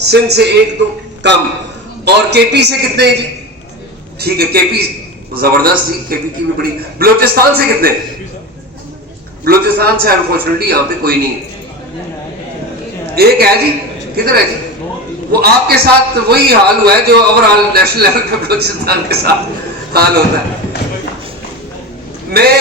سندھ سے 1-2 کم, اور کے پی سے کتنے ہیں جی؟ ٹھیک ہے, کے پی زبردست جی, کے پی کی بھی بڑی. بلوچستان سے کتنے؟ بلوچستان سے انفارچونیٹلی یہاں پہ کوئی نہیں ہے. ایک ہے جی, کدھر ہے جی؟ وہ آپ کے ساتھ وہی حال ہوا ہے جو اوور آل نیشنل لیول پہ بلوچستان کے ساتھ حال ہوتا ہے. میں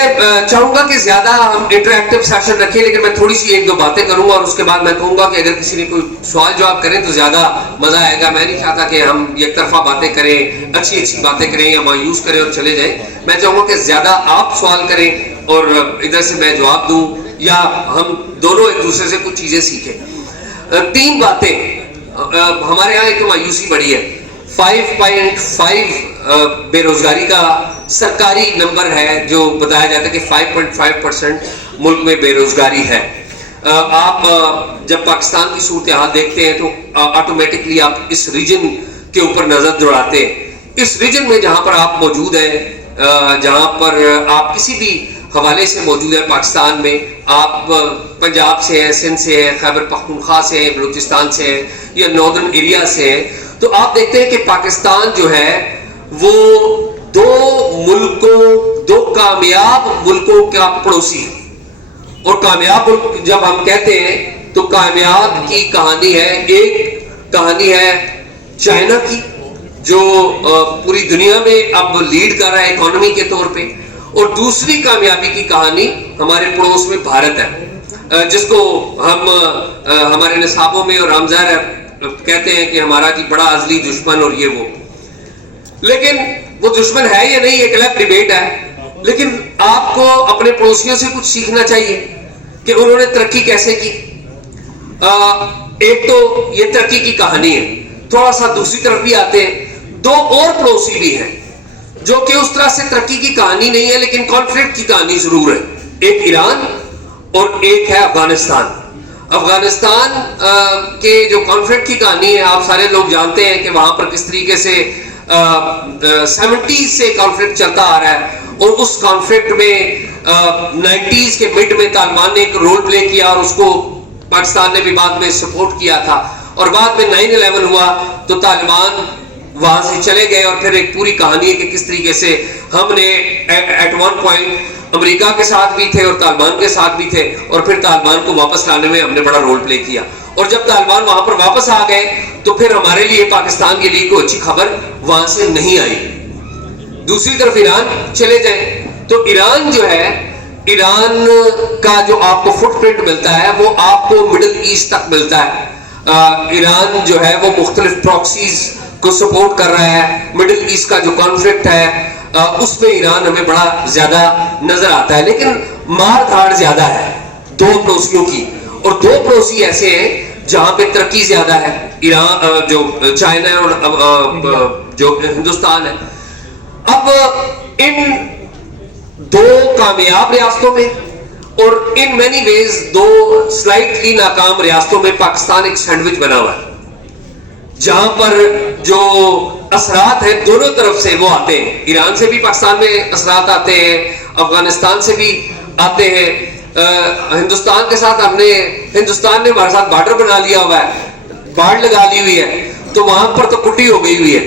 چاہوں گا کہ زیادہ ہم انٹریکٹیو سیشن رکھیں, لیکن میں تھوڑی سی 1-2 باتیں کروں گا, اور اس کے بعد میں کہوں گا کہ اگر کسی نے کوئی سوال جواب کریں تو زیادہ مزہ آئے گا. میں نہیں چاہتا کہ ہم یک طرفہ باتیں کریں, اچھی باتیں کریں یا مایوس کریں اور چلے جائیں. میں چاہوں گا کہ زیادہ آپ سوال کریں اور ادھر سے میں جواب دوں, یا ہم دونوں ایک دوسرے سے کچھ چیزیں سیکھیں. 3 باتیں ہمارے یہاں. ایک تو مایوسی بڑی ہے, 5.5 بے روزگاری کا سرکاری نمبر ہے, جو بتایا جاتا ہے کہ 5.5% ملک میں بے روزگاری ہے. آپ جب پاکستان کی صورتحال دیکھتے ہیں تو آٹومیٹکلی آپ اس ریجن کے اوپر نظر دوڑاتے ہیں. اس ریجن میں جہاں پر آپ موجود ہیں, جہاں پر آپ کسی بھی حوالے سے موجود ہیں پاکستان میں, آپ پنجاب سے ہیں, سندھ سے ہیں, خیبر پختونخوا سے ہیں, بلوچستان سے ہیں, یا ناردرن ایریا سے ہیں, تو آپ دیکھتے ہیں کہ پاکستان جو ہے وہ 2 کامیاب ملکوں کا پڑوسی. اور کامیاب ملک جب ہم کہتے ہیں تو کامیاب کی کہانی ہے, ایک کہانی ہے چائنا کی, جو پوری دنیا میں اب لیڈ کر رہا ہے اکانومی کے طور پہ, اور دوسری کامیابی کی کہانی ہمارے پڑوس میں بھارت ہے, جس کو ہم ہمارے نصابوں میں اور رمضان کہتے ہیں کہ ہمارا جی بڑا ازلی دشمن اور یہ وہ. لیکن وہ دشمن ہے یا نہیں ایک الگ ڈیبیٹ ہے, لیکن آپ کو اپنے پڑوسیوں سے کچھ سیکھنا چاہیے کہ انہوں نے ترقی کیسے کی. ایک تو یہ ترقی کی کہانی ہے. تھوڑا سا دوسری طرف بھی آتے ہیں, 2 اور پڑوسی بھی ہیں جو کہ اس طرح سے ترقی کی کہانی نہیں ہے, لیکن کانفلکٹ کی کہانی ضرور ہے. ایک ایران اور ایک ہے افغانستان. افغانستان کے جو کانفلکٹ کی کہانی ہے, آپ سارے لوگ جانتے ہیں کہ وہاں پر کس طریقے سے 70s سے کانفلکٹ چلتا آ رہا ہے, اور اس کانفلکٹ میں 90s کے مڈ میں طالبان نے ایک رول پلے کیا, اور اس کو پاکستان نے بھی بعد میں سپورٹ کیا تھا, اور بعد میں 9/11 ہوا تو طالبان وہاں سے چلے گئے, اور پھر ایک پوری کہانی ہے کہ کس طریقے سے ہم نے ایٹ ون پوائنٹ امریکہ کے ساتھ بھی تھے اور طالبان کے ساتھ بھی تھے, اور پھر طالبان کو واپس لانے میں ہم نے بڑا رول پلے کیا. اور جب طالبان وہاں پر واپس آ گئے تو پھر ہمارے لیے پاکستان کے لیے کوئی اچھی خبر وہاں سے نہیں آئی. دوسری طرف ایران چلے جائیں تو ایران جو ہے, ایران کا جو آپ کو فٹ پرنٹ ملتا ہے وہ آپ کو مڈل ایسٹ تک ملتا ہے. ایران جو ہے وہ مختلف پراکسیز کو سپورٹ کر رہا ہے. مڈل ایسٹ کا جو کانفلکٹ ہے اس میں ایران ہمیں بڑا زیادہ نظر آتا ہے, لیکن مار دھاڑ زیادہ ہے 2 پڑوسیوں کی, اور 2 پڑوسی ایسے ہیں جہاں پہ ترقی زیادہ ہے, ایران جو چائنا ہے اور جو ہندوستان ہے. اب ان 2 کامیاب ریاستوں میں اور ان مینی ویز 2 سلائٹلی ناکام ریاستوں میں پاکستان ایک سینڈوچ بنا ہوا ہے, جہاں پر جو اثرات ہیں دونوں طرف سے وہ آتے ہیں. ایران سے بھی پاکستان میں اثرات آتے ہیں, افغانستان سے بھی آتے ہیں. ہندوستان کے ساتھ ہندوستان نے ہمارے ساتھ بارڈر بنا لیا ہوا ہے, باڑ لگا لی ہوئی ہے, تو وہاں پر تو کٹی ہو گئی ہوئی ہے.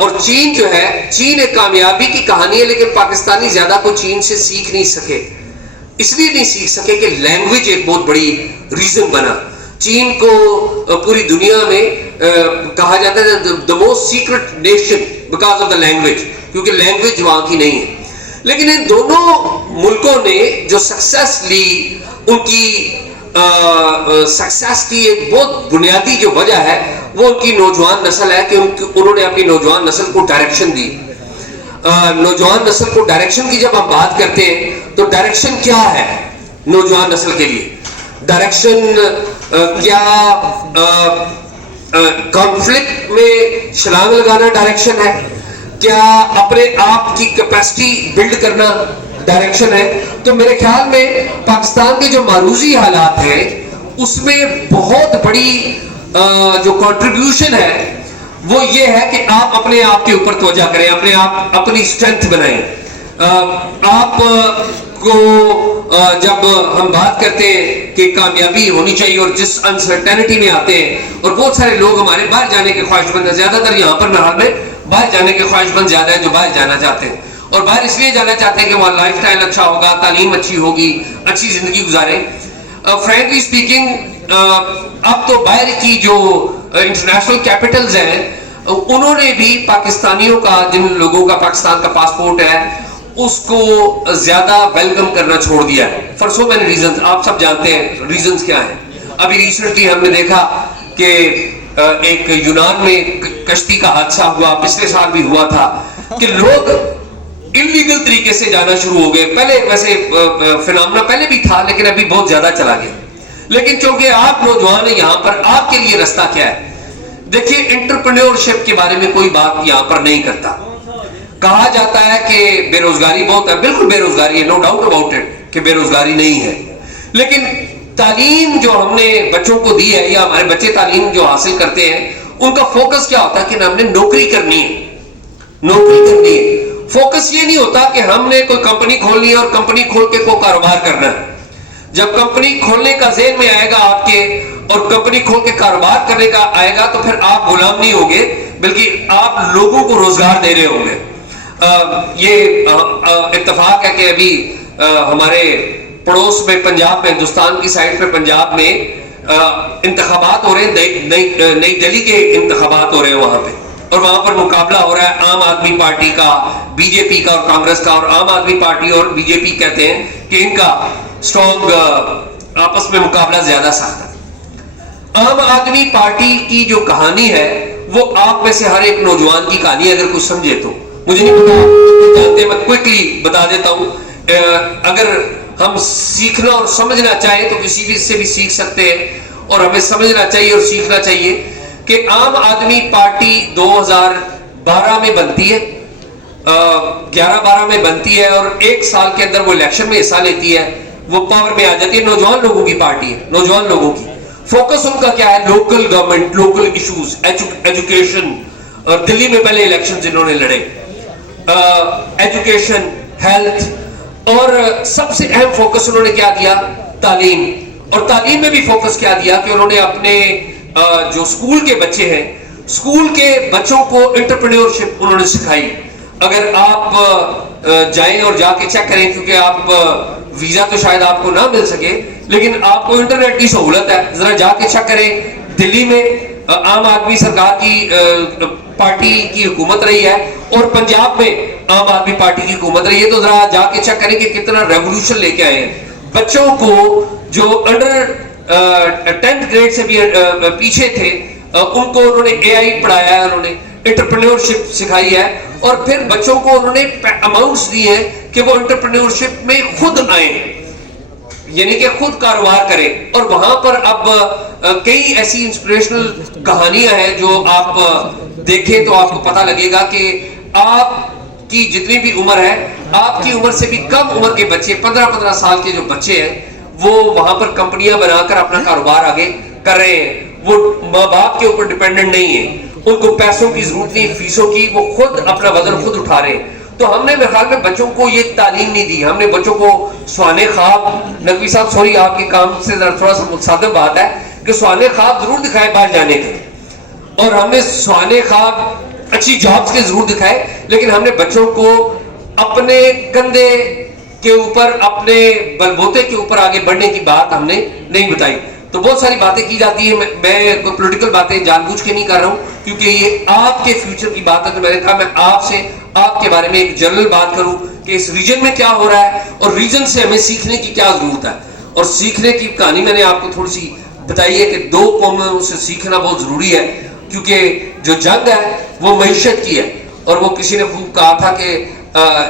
اور چین جو ہے, چین ایک کامیابی کی کہانی ہے, لیکن پاکستانی زیادہ کو چین سے سیکھ نہیں سکے. اس لیے نہیں سیکھ سکے کہ لینگویج ایک بہت بڑی ریزن بنا. چین کو پوری دنیا میں کہا جاتا ہے the most secret nation because of the language, کیونکہ لینگویج وہاں کی نہیں ہے. لیکن ان دونوں ملکوں نے جو سکسیس لی, ان کی سکسیس کی ایک بہت بنیادی جو وجہ ہے وہ ان کی نوجوان نسل ہے, کہ انہوں نے اپنی نوجوان نسل کو ڈائریکشن دی. نوجوان نسل کو ڈائریکشن کی جب ہم بات کرتے ہیں تو ڈائریکشن کیا ہے نوجوان نسل کے لیے؟ ڈائریکشن کیا کانفلکٹ میں چھلانگ لگانا ڈائریکشن ہے؟ کیا اپنے آپ کی کیپیسٹی بلڈ کرنا ڈائریکشن ہے؟ تو میرے خیال میں پاکستان کے جو معروضی حالات ہیں اس میں بہت بڑی جو کنٹریبیوشن ہے وہ یہ ہے کہ آپ اپنے آپ کے اوپر توجہ کریں, اپنے آپ اپنی اسٹرینتھ بنائیں. آپ کو جب ہم بات کرتے ہیں کہ کامیابی ہونی چاہیے اور جس انسرٹینٹی میں آتے ہیں، اور بہت سارے لوگ ہمارے باہر جانے کے خواہش مند ہیں، زیادہ تر یہاں پر محل میں باہر جانے کے خواہش مند زیادہ ہیں جو باہر جانا چاہتے ہیں، اور باہر اس لیے جانا چاہتے ہیں کہ وہاں لائف سٹائل اچھا ہوگا، تعلیم اچھی ہوگی، اچھی زندگی گزاریں. فرینکلی اسپیکنگ اب تو باہر کی جو انٹرنیشنل کیپٹلز ہیں انہوں نے بھی پاکستانیوں کا، جن لوگوں کا پاکستان کا پاسپورٹ ہے، اس کو زیادہ ویلکم کرنا چھوڑ دیا ہے فار سو مینی ریزنز. آپ سب جانتے ہیں ریزنز کیا ہیں. ابھی ریسنٹلی ہم نے دیکھا کہ ایک یونان میں کشتی کا حادثہ ہوا، پچھلے سال بھی ہوا تھا، کہ لوگ انلیگل طریقے سے جانا شروع ہو گئے. پہلے ویسے فنامنا پہلے بھی تھا لیکن ابھی بہت زیادہ چلا گیا. لیکن چونکہ آپ نوجوان ہیں یہاں پر، آپ کے لیے رستہ کیا ہے؟ دیکھیے انٹرپرینیورشپ کے بارے میں کوئی بات یہاں پر نہیں کرتا. کہا جاتا ہے کہ بے روزگاری بہت ہے، بالکل بے روزگاری ہے، نو ڈاؤٹ اباؤٹ اٹ کہ بے روزگاری نہیں ہے. لیکن تعلیم جو ہم نے بچوں کو دی ہے یا ہمارے بچے تعلیم جو حاصل کرتے ہیں ان کا فوکس کیا ہوتا ہے کہ ہم نے نوکری کرنی ہے، نوکری کرنی ہے. فوکس یہ نہیں ہوتا کہ ہم نے کوئی کمپنی کھولنی ہے اور کمپنی کھول کے کوئی کاروبار کرنا ہے. جب کمپنی کھولنے کا ذہن میں آئے گا آپ کے اور کمپنی کھول کے کاروبار کرنے کا آئے گا تو پھر آپ غلام نہیں ہوگے بلکہ آپ لوگوں کو روزگار دے رہے ہوں گے. یہ اتفاق ہے کہ ابھی ہمارے پڑوس میں پنجاب میں، ہندوستان کی سائڈ پہ پنجاب میں انتخابات ہو رہے ہیں، نئی دہلی کے انتخابات ہو رہے ہیں وہاں پہ، اور وہاں پر مقابلہ ہو رہا ہے عام آدمی پارٹی کا، بی جے پی کا اور کانگریس کا. اور عام آدمی پارٹی اور بی جے پی کہتے ہیں کہ ان کا اسٹرانگ آپس میں مقابلہ زیادہ سخت ہے. عام آدمی پارٹی کی جو کہانی ہے وہ آپ میں سے ہر ایک نوجوان کی کہانی ہے اگر کچھ سمجھے تو. مجھے نہیں پتا جانتے، میں کوئکلی بتا دیتا ہوں. اگر ہم سیکھنا اور سمجھنا چاہیں تو کسی بھی سے بھی سیکھ سکتے ہیں، اور ہمیں سمجھنا چاہیے اور سیکھنا چاہیے کہ عام آدمی پارٹی 2012 میں بنتی ہے، 11-12 میں بنتی ہے، اور ایک سال کے اندر وہ الیکشن میں حصہ لیتی ہے، وہ پاور میں آ جاتی ہے. نوجوان لوگوں کی پارٹی ہے، نوجوان لوگوں کی. فوکس ان کا کیا ہے؟ Local government, local issues, education. اور دلی میں پہلے الیکشن جنہوں نے لڑے، ایجوکیشن، ہیلتھ، اور سب سے اہم فوکس انہوں نے کیا دیا؟ تعلیم. اور تعلیم میں بھی فوکس کیا دیا کہ انہوں نے اپنے جو اسکول کے بچے ہیں، اسکول کے بچوں کو انٹرپرینیورشپ انہوں نے سکھائی. اگر آپ جائیں اور جا کے چیک کریں، کیونکہ آپ ویزا تو شاید آپ کو نہ مل سکے لیکن آپ کو انٹرنیٹ کی سہولت ہے، ذرا جا کے چیک کریں. دلی میں عام آدمی سرکار کی پارٹی کی حکومت رہی ہے اور پنجاب میں عام آدمی پارٹی کی حکومت رہی ہے، تو ذرا جا کے چیک کریں کہ کتنا ریولوشن لے کے آئے ہیں. بچوں کو جو انڈر 10th گریڈ سے بھی پیچھے تھے ان کو انہوں نے اے آئی پڑھایا ہے، انہوں نے انٹرپرینیورشپ سکھائی ہے، اور پھر بچوں کو انہوں نے اماؤنٹس دی ہیں کہ وہ انٹرپرینیورشپ میں خود آئیں، یعنی کہ خود کاروبار کریں. اور وہاں پر اب کئی ایسی انسپریشنل کہانیاں ہیں جو آپ دیکھیں تو آپ کو پتہ لگے گا کہ آپ کی جتنی بھی عمر ہے، آپ کی عمر سے بھی کم عمر کے بچے، 15 سال کے جو بچے ہیں، وہ وہاں پر کمپنیاں بنا کر اپنا کاروبار آگے کر رہے ہیں. وہ ماں باپ کے اوپر ڈیپینڈنٹ نہیں ہیں، ان کو پیسوں کی ضرورت نہیں، فیسوں کی، وہ خود اپنا وزن خود اٹھا رہے ہیں. تو ہم نے میرے خیال میں بچوں کو یہ تعلیم نہیں دی. ہم نے بچوں کو سوانح خواب، نقوی صاحب سوری آپ کے کام سے تھوڑا سا متصادم بات ہے کہ سوانح خواب ضرور دکھائے باہر جانے کے، اور ہم نے سوانح خواب اچھی جابز کے ضرور دکھائے، لیکن ہم نے بچوں کو اپنے کندھے کے اوپر، اپنے بلبوتے کے اوپر آگے بڑھنے کی بات ہم نے نہیں بتائی. تو بہت ساری باتیں کی جاتی ہیں، میں کوئی پولیٹیکل باتیں جان بوجھ کے نہیں کر رہا ہوں کیونکہ یہ آپ کے فیوچر کی بات ہے. تو میں نے کہا میں آپ سے آپ کے بارے میں ایک جنرل بات کروں کہ اس ریجن میں کیا ہو رہا ہے اور ریجن سے ہمیں سیکھنے کی کیا ضرورت ہے. اور سیکھنے کی کہانی میں نے آپ کو تھوڑی سی بتائی ہے کہ دو قوموں سے سیکھنا بہت ضروری ہے، کیونکہ جو جنگ ہے وہ معیشت کی ہے. اور وہ کسی نے خوب کہا تھا کہ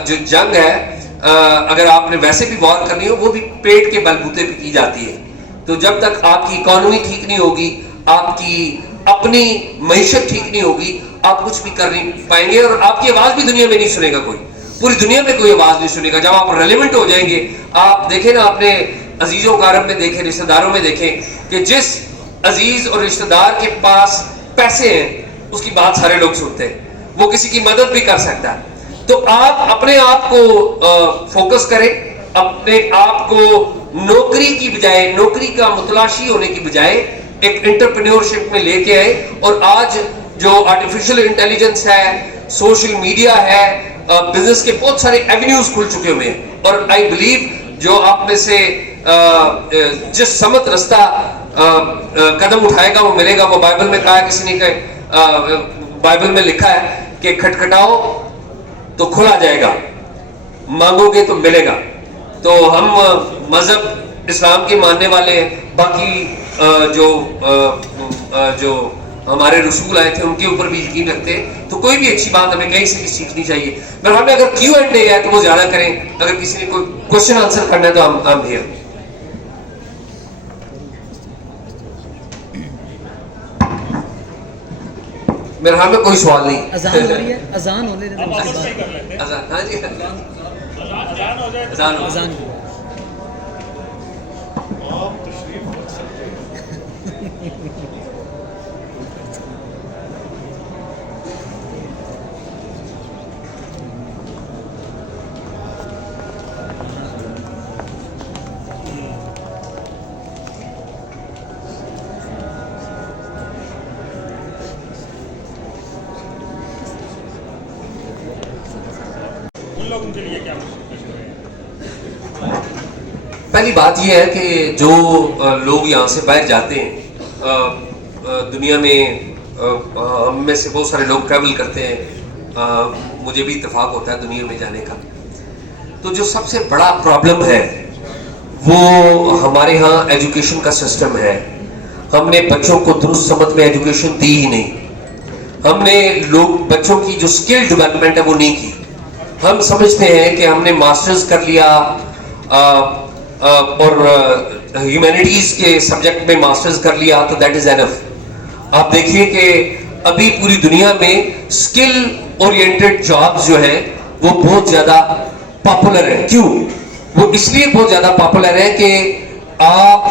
جو جنگ ہے اگر آپ نے ویسے بھی وار کرنی ہو وہ بھی پیٹ کے بلبوتے پہ کی جاتی ہے. تو جب تک آپ کی اکانومی ٹھیک نہیں ہوگی، آپ کی اپنی معیشت ٹھیک نہیں ہوگی، آپ کچھ بھی کر نہیں پائیں گے، اور آپ کی آواز بھی دنیا میں نہیں سنے گا کوئی، پوری دنیا میں کوئی آواز نہیں سنے گا. جب آپ ریلیونٹ ہو جائیں گے، آپ دیکھیں نا اپنے عزیزوں کارم میں دیکھیں، رشتہ داروں میں دیکھیں کہ جس عزیز اور رشتہ دار کے پاس پیسے ہیں اس کی بات سارے لوگ سنتے ہیں، وہ کسی کی مدد بھی کر سکتا ہے. تو آپ اپنے آپ کو فوکس کریں اپنے آپ کو نوکری کی بجائے, نوکری کا متلاشی ہونے کی بجائے ایک انٹرپرینیورشپ میں لے کے آئے. اور آج جو آرٹیفیشل انٹیلیجنس ہے, سوشل میڈیا ہے, بزنس کے بہت سارے ایونیوز کھل چکے ہوئے ہیں. اور آئی بلیو جو آپ میں سے جس سمت رستہ قدم اٹھائے گا وہ ملے گا. وہ بائبل میں کہا ہے کسی نے کہ بائبل میں لکھا ہے کہ کھٹکھٹاؤ تو کھلا جائے گا, مانگو گے تو ملے گا. تو ہم مذہب اسلام کے ماننے والے, باقی جو ہمارے رسول آئے تھے ان کے اوپر بھی یقین رکھتے ہیں. تو کوئی بھی اچھی بات ہمیں کہیں سے بھی سیکھنی چاہیے. مگر ہمیں اگر کیو اینڈ اے ہے تو وہ زیادہ کریں. اگر کسی نے کوئی کوشچن آنسر کرنا ہے تو ہم ہیئر. میرے خیال میں کوئی سوال نہیں. اذان ہو رہی ہے, اذان ہونے دیتے ہیں. اذان, ہاں جی اذان پہلی بات یہ ہے کہ جو لوگ یہاں سے باہر جاتے ہیں, دنیا میں ہم میں سے بہت سارے لوگ ٹریول کرتے ہیں, مجھے بھی اتفاق ہوتا ہے دنیا میں جانے کا. تو جو سب سے بڑا پرابلم ہے وہ ہمارے ہاں ایجوکیشن کا سسٹم ہے. ہم نے بچوں کو درست سمت میں ایجوکیشن دی ہی نہیں. ہم نے بچوں کی جو سکل ڈیولپمنٹ ہے وہ نہیں کی. ہم سمجھتے ہیں کہ ہم نے ماسٹرز کر لیا اور ہیومینٹیز کے سبجیکٹ میں ماسٹرز کر لیا تو دیٹ از اینف. آپ دیکھیے کہ ابھی پوری دنیا میں سکل اورینٹڈ جابز جو ہیں وہ بہت زیادہ پاپولر ہیں. کیوں؟ وہ اس لیے بہت زیادہ پاپولر ہیں کہ آپ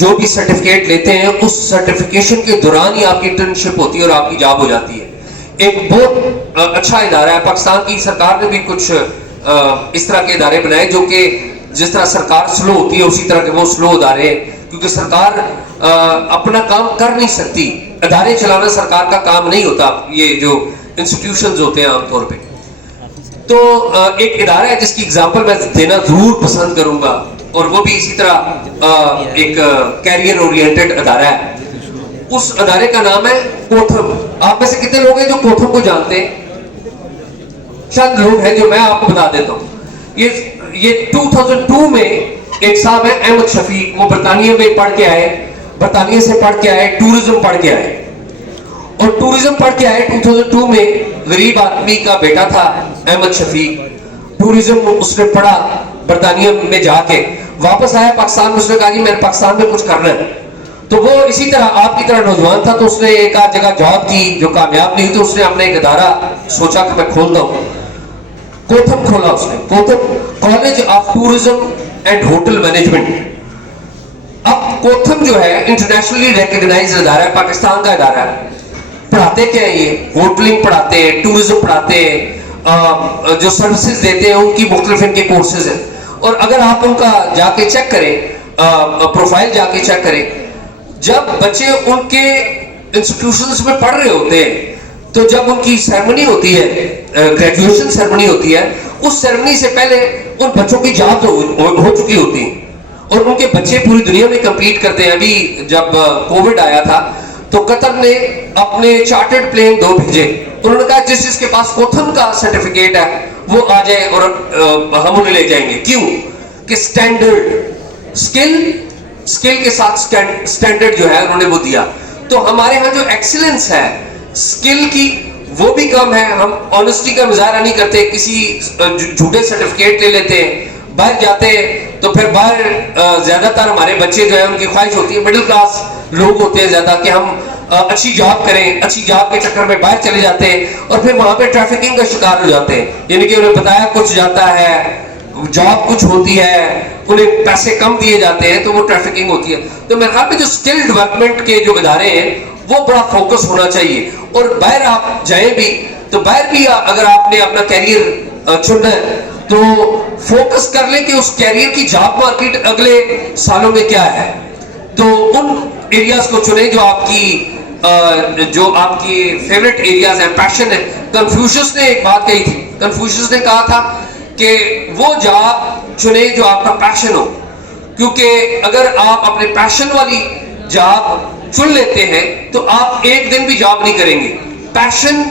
جو بھی سرٹیفکیٹ لیتے ہیں اس سرٹیفکیشن کے دوران ہی آپ کی انٹرنشپ ہوتی ہے اور آپ کی جاب ہو جاتی ہے. ایک بہت اچھا ادارہ ہے, پاکستان کی سرکار نے بھی کچھ اس طرح کے ادارے بنائے جو کہ جس طرح سرکار سلو ہوتی ہے اسی طرح کے وہ سلو ادارے ہیں, کیونکہ سرکار اپنا کام کر نہیں سکتی. ادارے چلانا سرکار کا کام نہیں ہوتا, یہ جو انسٹیٹیوشنز ہوتے ہیں عام طور پہ. تو ایک ادارہ ہے جس کی اگزامپل میں دینا ضرور پسند کروں گا, اور وہ بھی اسی طرح ایک کیریئر اورینٹڈ ادارہ ہے. اس ادارے کا نام ہے کوتھم. آپ میں سے کتنے لوگ ہیں جو کوتھم کو جانتے ہیں؟ چند لوگ ہیں جو میں آپ کو بتا دیتا ہوں. یہ 2002 میں ایک صاحب ہے احمد شفیق, وہ برطانیہ میں پڑھ کے آئے, برطانیہ سے پڑھ کے آئے, ٹورزم پڑھ کے آئے. اور ٹورزم پڑھ کے آئے 2002 میں. غریب آدمی کا بیٹا تھا احمد شفیق, ٹورزم اس نے پڑھا برطانیہ میں جا کے, واپس آیا پاکستان میں. اس نے کہا جی میں پاکستان میں کچھ کرنا ہے. تو وہ اسی طرح آپ کی طرح نوجوان تھا, تو اس نے ایک آدھ جگہ جاب کی جو کامیاب نہیں, تو اس نے اپنا ایک ادارہ سوچا کہ میں کھولتا ہوں. کوتھم کھولا اس نے, Kotham college of tourism and hotel management. اب کوتھم جو ہے انٹرنیشنلی ریکگنائزڈ ادارہ ہے, پاکستان کا ادارہ ہے. پڑھاتے کیا ہے یہ؟ ہوٹلنگ پڑھاتے ہیں, ٹورزم پڑھاتے ہیں, جو سروسز دیتے ہیں ان کی مختلف ان کے کورسز ہیں. اور اگر آپ ان کا جا کے چیک کریں, پروفائل جا کے چیک کریں, جب بچے ان کے انسٹیٹیوشنز میں پڑھ رہے ہوتے ہیں تو جب ان کی سیرمنی ہوتی ہے, گریجویشن سیرمنی ہوتی ہے, اس سیرمنی سے پہلے ان بچوں کی جاب ہو چکی ہوتی ہے اور ان کے بچے پوری دنیا میں کمپیٹ کرتے ہیں. ابھی جب کووڈ آیا تھا تو قطر نے اپنے چارٹرڈ پلین 2 بھیجے. انہوں نے کہا جس کے پاس کوتھم کا سرٹیفکیٹ ہے وہ آ جائے اور ہم انہیں لے جائیں گے. کیوں؟ کہ سٹینڈرڈ سکل کے ساتھ سٹینڈرڈ جو ہے انہوں نے وہ دیا. تو ہمارے ہاں جو ایکسیلنس ہے سکل کی وہ بھی کم ہے. ہم آنیسٹی کا مظاہرہ نہیں کرتے, کسی جھوٹے سرٹیفکیٹ لے لیتے ہیں, باہر جاتے ہیں تو پھر باہر زیادہ تر ہمارے بچے جو ہیں ان کی خواہش ہوتی ہے, مڈل کلاس لوگ ہوتے ہیں زیادہ, کہ ہم اچھی جاب کریں. اچھی جاب کے چکر میں باہر چلے جاتے ہیں اور پھر وہاں پہ ٹریفکنگ کا شکار ہو جاتے ہیں. یعنی کہ انہیں بتایا کچھ جاتا ہے, جاب کچھ ہوتی ہے, انہیں پیسے کم دیے جاتے ہیں, تو وہ ٹریفکنگ ہوتی ہے. تو میرے خیال میں جو اسکل ڈیولپمنٹ کے جو ادارے ہیں وہ بڑا فوکس ہونا چاہیے. اور باہر آپ جائیں بھی تو باہر بھی اگر آپ نے اپنا کیریئر چننا ہے تو فوکس کر لیں کہ اس کیریئر کی جاب مارکیٹ اگلے سالوں میں کیا ہے, تو ان ایریاز کو چنیں جو آپ کی فیوریٹ ایریاز ہیں, پیشن ہے. کنفیوشس نے ایک بات کہی تھی, کنفیوشس نے کہا تھا کہ وہ جاب چنیں جو آپ کا پیشن ہو, کیونکہ اگر آپ اپنے پیشن والی جاب چن لیتے ہیں تو آپ ایک دن بھی جاب نہیں کریں گے. پیشن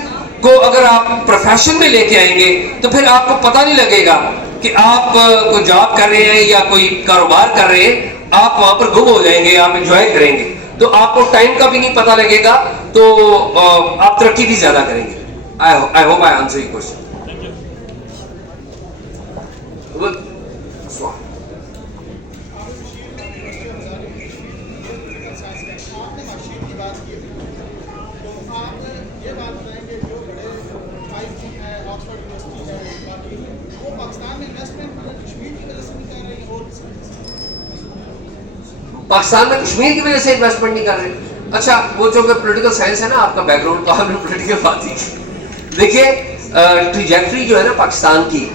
کو اگر آپ پروفیشن میں لے کے آئیں گے تو پھر آپ کو پتہ نہیں لگے گا کہ آپ کوئی جاب کر رہے ہیں یا کوئی کاروبار کر رہے ہیں, آپ وہاں پر گم ہو جائیں گے, آپ انجوائے کریں گے, تو آپ کو ٹائم کا بھی نہیں پتہ لگے گا, تو آپ ترقی بھی زیادہ کریں گے. I hope I answer your question. Pakistan میں کشمیر کی وجہ سے انویسٹمنٹ نہیں کر رہے. اچھا, وہ جو کہ پولیٹیکل سائنس ہے نا, آپ کا بیک گراؤنڈ, تو آپ نے پولیٹیکل بات کی. دیکھیے ٹریجیکٹری جو ہے نا پاکستان کی,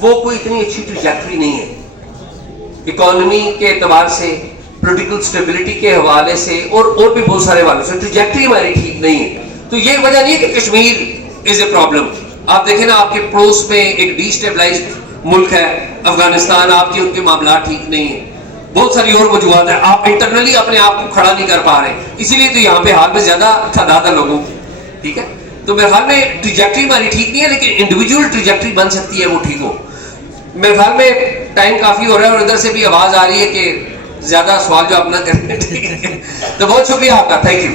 وہ کوئی اتنی اچھی ٹریجیکٹری نہیں ہے. اکانومی کے اعتبار سے, پولیٹیکل سٹیبلٹی کے حوالے سے, اور بھی بہت سارے حوالے سے ٹریجیکٹری ہماری ٹھیک نہیں ہے. تو یہ وجہ نہیں ہے کہ کشمیر از اے پرابلم. آپ دیکھیں نا, آپ کے پڑوس میں ایک ڈی اسٹیبلائزڈ ملک ہے افغانستان, آپ کے ان کے معاملات ٹھیک نہیں ہیں, بہت ساری اور وجوہات ہیں. آپ انٹرنلی اپنے آپ کو کھڑا نہیں کر پا رہے, اسی لیے تو یہاں پہ حال میں زیادہ تعداد ہے لوگوں کی. ٹھیک ہے, تو میرے خیال میں ٹریجیکٹری ہماری ٹھیک نہیں ہے, لیکن انڈیویجول ٹریجیکٹری بن سکتی ہے, وہ ٹھیک ہو. میرے خیال میں ٹائم کافی ہو رہا ہے, اور ادھر سے بھی آواز آ رہی ہے کہ زیادہ سوال جو آپ نہ کریں. ٹھیک ہے, تو بہت شکریہ آپ کا, تھینک یو.